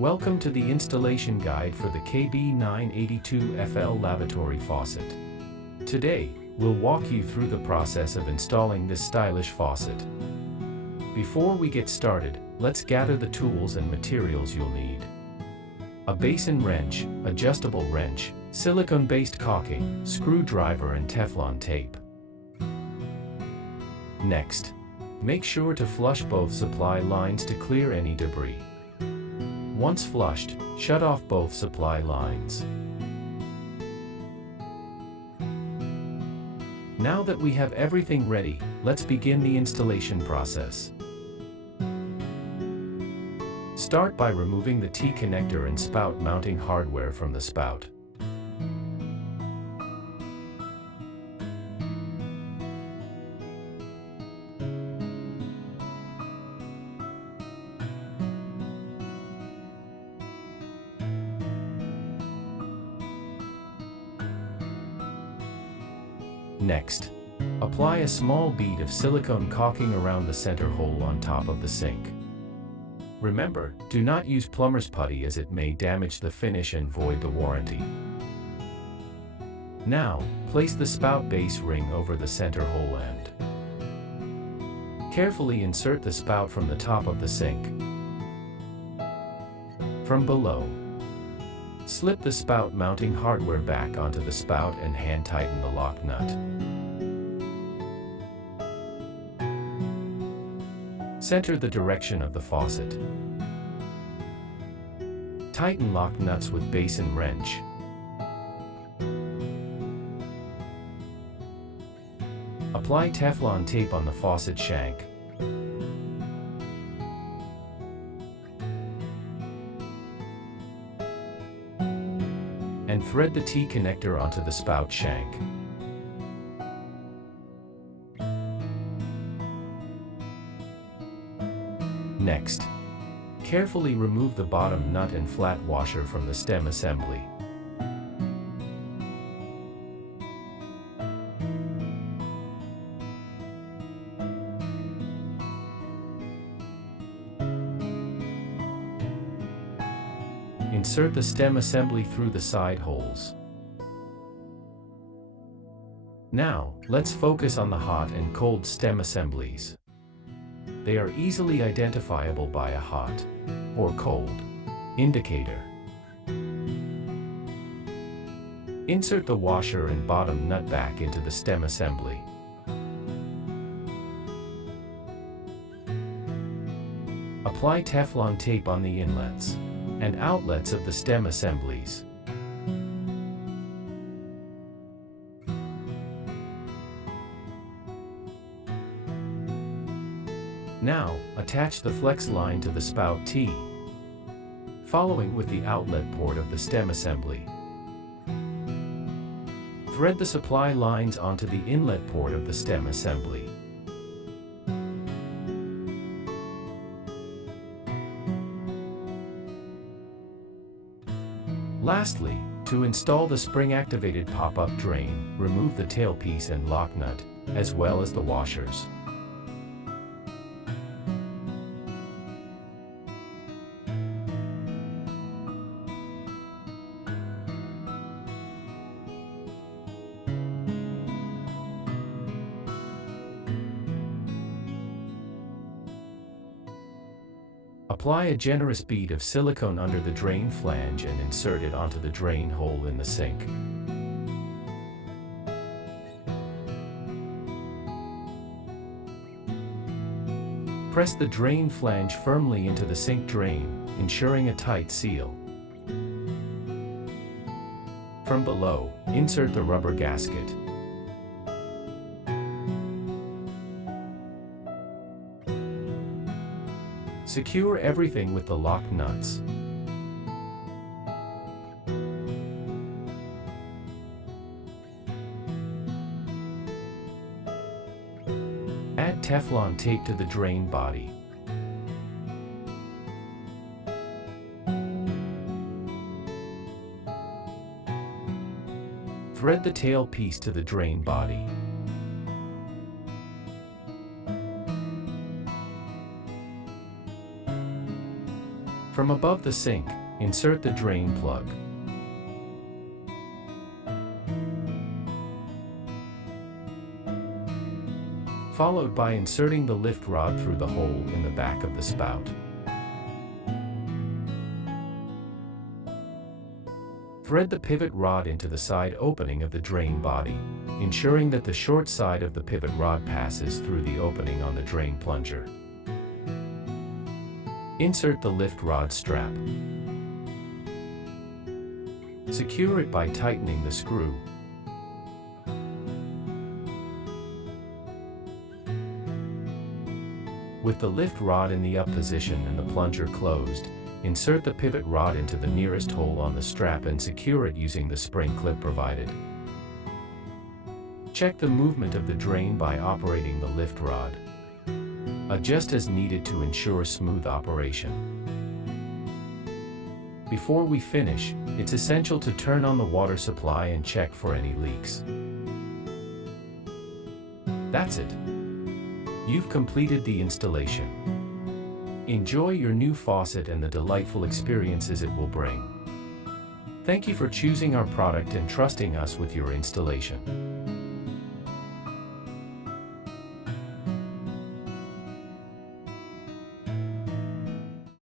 Welcome to the installation guide for the KB982FL lavatory faucet. Today, we'll walk you through the process of installing this stylish faucet. Before we get started, let's gather the tools and materials you'll need. A basin wrench, adjustable wrench, silicone-based caulking, screwdriver and Teflon tape. Next, make sure to flush both supply lines to clear any debris. Once flushed, shut off both supply lines. Now that we have everything ready, let's begin the installation process. Start by removing the T-connector and spout mounting hardware from the spout. Next, apply a small bead of silicone caulking around the center hole on top of the sink. Remember, do not use plumber's putty as it may damage the finish and void the warranty. Now, place the spout base ring over the center hole end. Carefully insert the spout from the top of the sink. From below, slip the spout mounting hardware back onto the spout and hand tighten the lock nut. Center the direction of the faucet. Tighten lock nuts with basin wrench. Apply Teflon tape on the faucet shank. And thread the T-connector onto the spout shank. Next, carefully remove the bottom nut and flat washer from the stem assembly. Insert the stem assembly through the side holes. Now, let's focus on the hot and cold stem assemblies. They are easily identifiable by a hot or cold indicator. Insert the washer and bottom nut back into the stem assembly. Apply Teflon tape on the inlets and outlets of the stem assemblies. Now, attach the flex line to the spout T, following with the outlet port of the stem assembly. Thread the supply lines onto the inlet port of the stem assembly. Lastly, to install the spring-activated pop-up drain, remove the tailpiece and lock nut, as well as the washers. Apply a generous bead of silicone under the drain flange and insert it onto the drain hole in the sink. Press the drain flange firmly into the sink drain, ensuring a tight seal. From below, insert the rubber gasket. Secure everything with the lock nuts. Add Teflon tape to the drain body. Thread the tailpiece to the drain body. From above the sink, insert the drain plug. Followed by inserting the lift rod through the hole in the back of the spout. Thread the pivot rod into the side opening of the drain body, ensuring that the short side of the pivot rod passes through the opening on the drain plunger. Insert the lift rod strap. Secure it by tightening the screw. With the lift rod in the up position and the plunger closed, insert the pivot rod into the nearest hole on the strap and secure it using the spring clip provided. Check the movement of the drain by operating the lift rod. Adjust as needed to ensure smooth operation. Before we finish, it's essential to turn on the water supply and check for any leaks. That's it. You've completed the installation. Enjoy your new faucet and the delightful experiences it will bring. Thank you for choosing our product and trusting us with your installation.